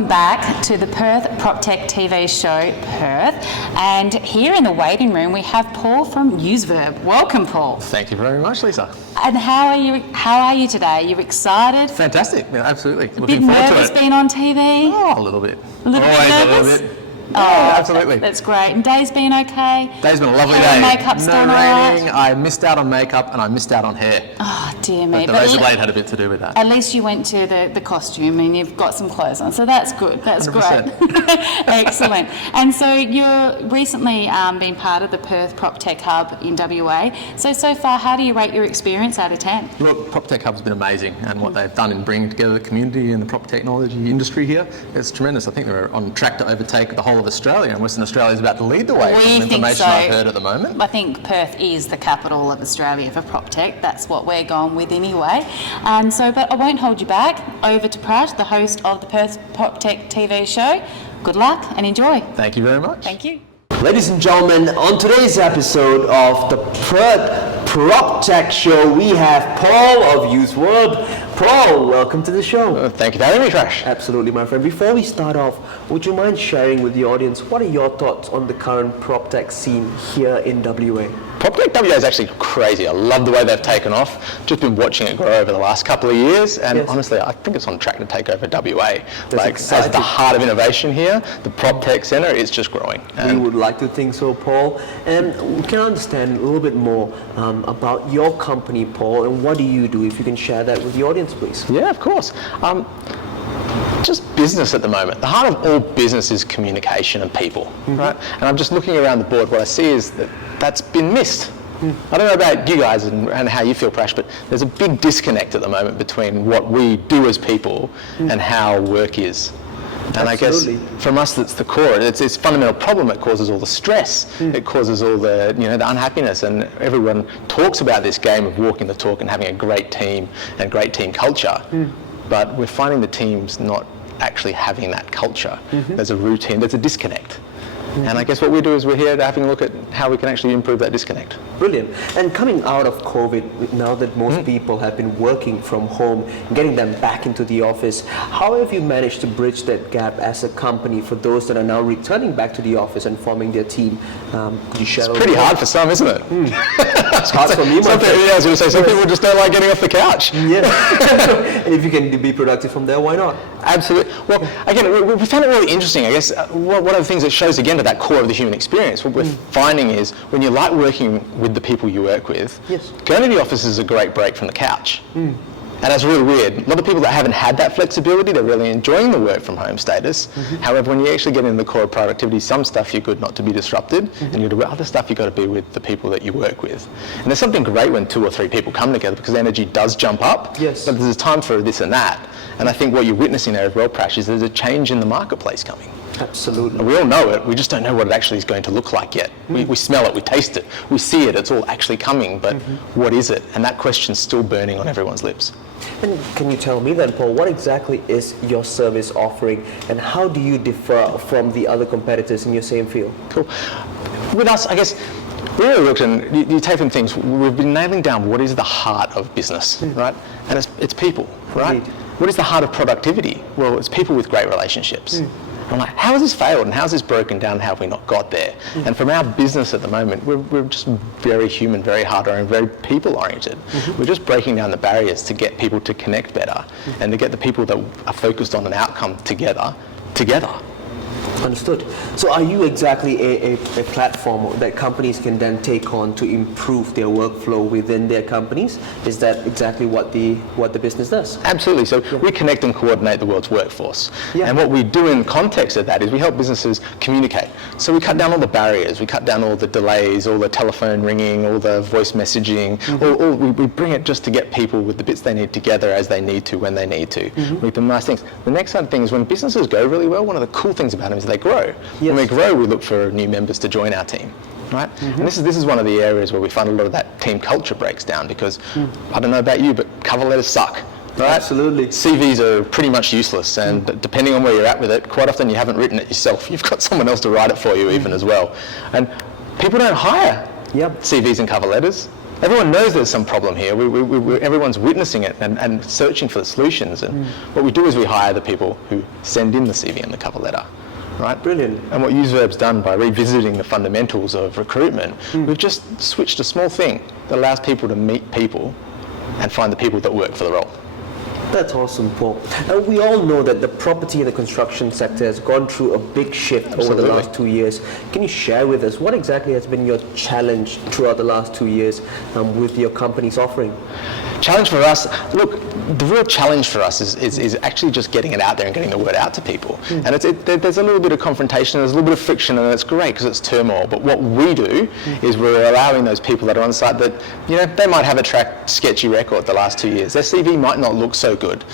welcome back to the Perth PropTech TV show, Perth. And here in the waiting room, we have Paul from UseVerb. Welcome, Paul. Thank you very much, Lisa. And how are you today? Are you excited? Fantastic. Yeah, absolutely. A bit nervous being on TV? Oh, a little bit. A little bit nervous? A little bit. Oh, Yeah, absolutely. That's great. And day's been okay? Day's been a lovely Hair day. and makeup's no done all raining. right? I missed out on makeup and I missed out on hair. Oh, dear me. But the razor blade had a bit to do with that. At least you went to the costume and you've got some clothes on, so that's good. That's 100%. great. Excellent. And so you're recently been part of the Perth PropTech Hub in WA. So far, how do you rate your experience out of 10? Look, PropTech Hub's been amazing, and what they've done in bringing together the community and the prop technology industry here, it's tremendous. I think they're on track to overtake the whole of Australia, and Western Australia is about to lead the way from the information I've heard at the moment. I think Perth is the capital of Australia for PropTech. That's what we're going with anyway. But I won't hold you back. Over to Prash, the host of the Perth PropTech TV show. Good luck and enjoy. Thank you very much. Thank you. Ladies and gentlemen, on today's episode of the Perth PropTech show, we have Paul of UseVerb. Paul, welcome to the show. Thank you for having me, Prash. Absolutely, my friend. Before we start off, would you mind sharing with the audience what are your thoughts on the current PropTech scene here in WA? PropTech WA is actually crazy. I love the way they've taken off. Just been watching it grow over the last couple of years, and honestly, I think it's on track to take over WA. As the heart of innovation here, the PropTech Centre is just growing. We would like to think so, Paul. And we can understand a little bit more about your company, Paul, and what do you do? If you can share that with the audience, please. Yeah, of course. Just business at the moment. The heart of all business is communication and people, right? And I'm just looking around the board. What I see is that that's been missed. I don't know about you guys and how you feel, Prash, but there's a big disconnect at the moment between what we do as people and how work is. And Absolutely. I guess from us, that's the core. It's a fundamental problem. It causes all the stress. It causes all the the unhappiness. And everyone talks about this game of walking the talk and having a great team and great team culture. But we're finding the teams not actually having that culture. There's a routine. There's a disconnect. And I guess what we do is we're here to having a look at how we can actually improve that disconnect. Brilliant. And coming out of COVID, now that most people have been working from home, getting them back into the office, how have you managed to bridge that gap as a company for those that are now returning back to the office and forming their team? Could you share? It's pretty hard for some, isn't it? It's hard for me, my friend. I was going to say, some people just don't like getting off the couch. Yeah. And if you can be productive from there, why not? Absolutely. Well, again, we found it really interesting. I guess one of the things that shows again to that core of the human experience, what we're finding is when you like working with the people you work with, going to the office is a great break from the couch. And that's really weird. A lot of people that haven't had that flexibility, they're really enjoying the work from home status. However, when you actually get into the core of productivity, some stuff you're good not to be disrupted, and other stuff you've got to be with the people that you work with. And there's something great when 2 or 3 people come together because energy does jump up, but there's a time for this and that. And I think what you're witnessing there as well, Prash, is there's a change in the marketplace coming. Absolutely. And we all know it, we just don't know what it actually is going to look like yet. We smell it, we taste it, we see it, it's all actually coming, but what is it? And that question's still burning on everyone's lips. And can you tell me then, Paul, what exactly is your service offering and how do you differ from the other competitors in your same field? Cool. With us, I guess, we really looked and you take from things, we've been nailing down what is the heart of business, right? And it's people, right? Indeed. What is the heart of productivity? Well, it's people with great relationships. I'm like, how has this failed and how has this broken down and how have we not got there? And from our business at the moment, we're just very human, very hard-oriented, very people-oriented. We're just breaking down the barriers to get people to connect better and to get the people that are focused on an outcome together. Understood. So are you exactly a platform that companies can then take on to improve their workflow within their companies? Is that exactly what the business does? Absolutely. So we connect and coordinate the world's workforce. And what we do in context of that is we help businesses communicate. So we cut down all the barriers, we cut down all the delays, all the telephone ringing, all the voice messaging, we bring it just to get people with the bits they need together as they need to, when they need to. We do nice things. The next side of things, when businesses go really well, one of the cool things about them is they grow. When we grow, we look for new members to join our team. Right? And this is one of the areas where we find a lot of that team culture breaks down because I don't know about you, but cover letters suck. Right? Absolutely. CVs are pretty much useless, and depending on where you're at with it, quite often you haven't written it yourself. You've got someone else to write it for you even as well. And people don't hire CVs and cover letters. Everyone knows there's some problem here. Everyone's witnessing it and searching for the solutions. And what we do is we hire the people who send in the CV and the cover letter. Right? Brilliant. And what UseVerb's done by revisiting the fundamentals of recruitment, we've just switched a small thing that allows people to meet people and find the people that work for the role. That's awesome, Paul. And we all know that the property and the construction sector has gone through a big shift over the last 2 years. Can you share with us what exactly has been your challenge throughout the last 2 years with your company's offering? Challenge for us, look, the real challenge for us is actually just getting it out there and getting the word out to people. And there's a little bit of confrontation, there's a little bit of friction, and it's great because it's turmoil. But what we do is we're allowing those people that are on site that, they might have a sketchy record the last 2 years. Their CV might not look so good.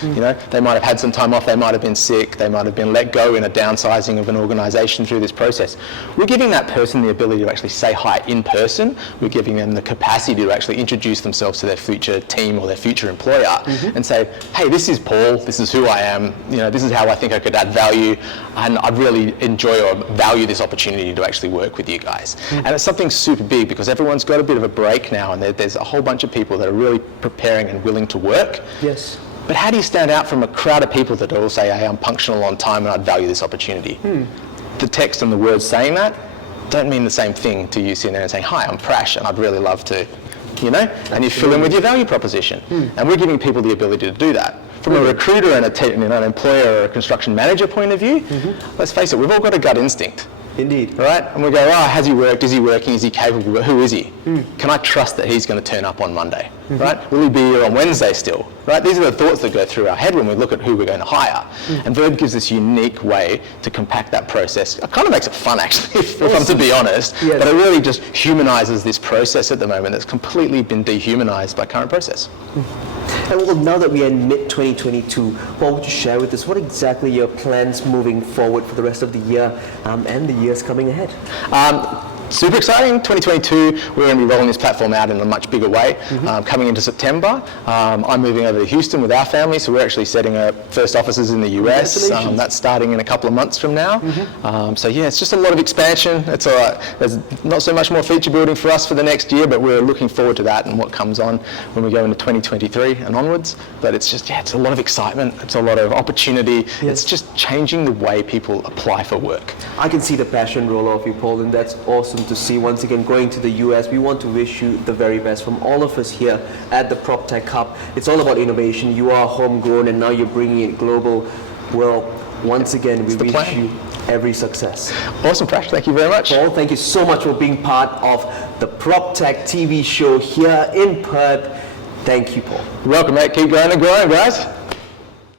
They might have had some time off, they might have been sick, they might have been let go in a downsizing of an organisation through this process. We're giving that person the ability to actually say hi in person. We're giving them the capacity to actually introduce themselves to their future team or their future employer and say, hey, this is Paul, this is who I am, this is how I think I could add value, and I'd really enjoy or value this opportunity to actually work with you guys. And it's something super big because everyone's got a bit of a break now, and there's a whole bunch of people that are really preparing and willing to work. Yes. But how do you stand out from a crowd of people that all say, hey, I'm punctual on time and I'd value this opportunity? The text and the words saying that don't mean the same thing to you sitting there and saying, hi, I'm Prash and I'd really love to, and you fill in with your value proposition. And we're giving people the ability to do that. From a recruiter and an employer or a construction manager point of view, let's face it, we've all got a gut instinct. Indeed. Right? And we go, has he worked? Is he working? Is he capable? Who is he? Can I trust that he's going to turn up on Monday? Right? Will he be here on Wednesday still? Right? These are the thoughts that go through our head when we look at who we're going to hire. And Verb gives this unique way to compact that process. It kind of makes it fun, actually, if I'm to be honest. Yes. But it really just humanises this process at the moment that's completely been dehumanised by current process. And well, now that we are in mid-2022, Paul, would you share with us what exactly your plans moving forward for the rest of the year and the years coming ahead? Super exciting. 2022, we're going to be rolling this platform out in a much bigger way. Coming into September, I'm moving over to Houston with our family, so we're actually setting up first offices in the US. That's starting in a couple of months from now. So yeah, it's just a lot of expansion. It's there's not so much more feature building for us for the next year, but we're looking forward to that and what comes on when we go into 2023 and onwards. But it's just, it's a lot of excitement. It's a lot of opportunity. Yes. It's just changing the way people apply for work. I can see the passion roll off you, Paul, and that's awesome to see. Once again, going to the US, we want to wish you the very best from all of us here at the PropTech Hub. It's all about innovation. You are homegrown and now you're bringing it global. Well, once again, we wish you every success. Awesome, Prash. Thank you very much. Paul, thank you so much for being part of the PropTech TV show here in Perth. Thank you, Paul. You're welcome, mate. Keep going and growing, guys.